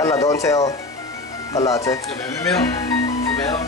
Kalla doon sa'yo. Kalla sa'yo. 没有，准备了。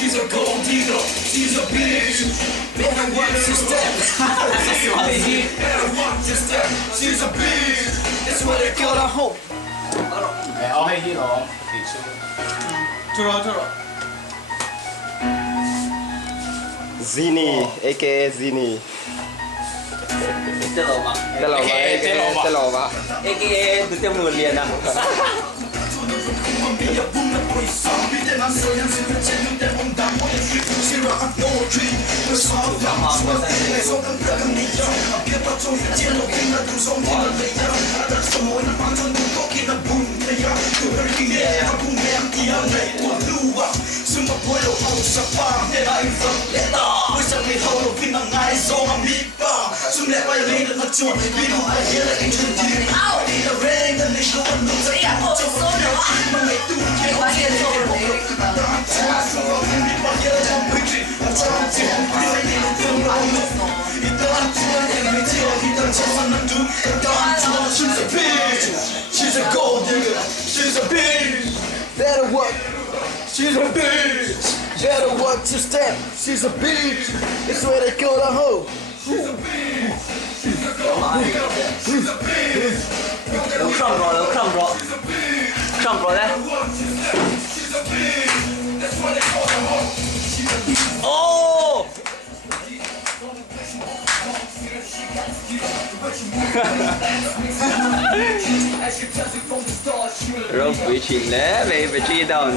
She's a gold digger, she's a bitch. Better watch your step. Better watch your step. She's a bitch. That's what they call a hoe. เอาให้ที่หรอติดชูชูรอชูรอ Zini, aka Zini. Telawma. Telawma, aka Telawma. AKA từ tiêu nguồn liền à. She's a gold digger. She's a bitch. Better work. She's a bitch. Better work to step. She's a bitch. That's what they call a hoe. Nó không rồi đấy. Oh! Reuben bị chuyện lẽ về truy down.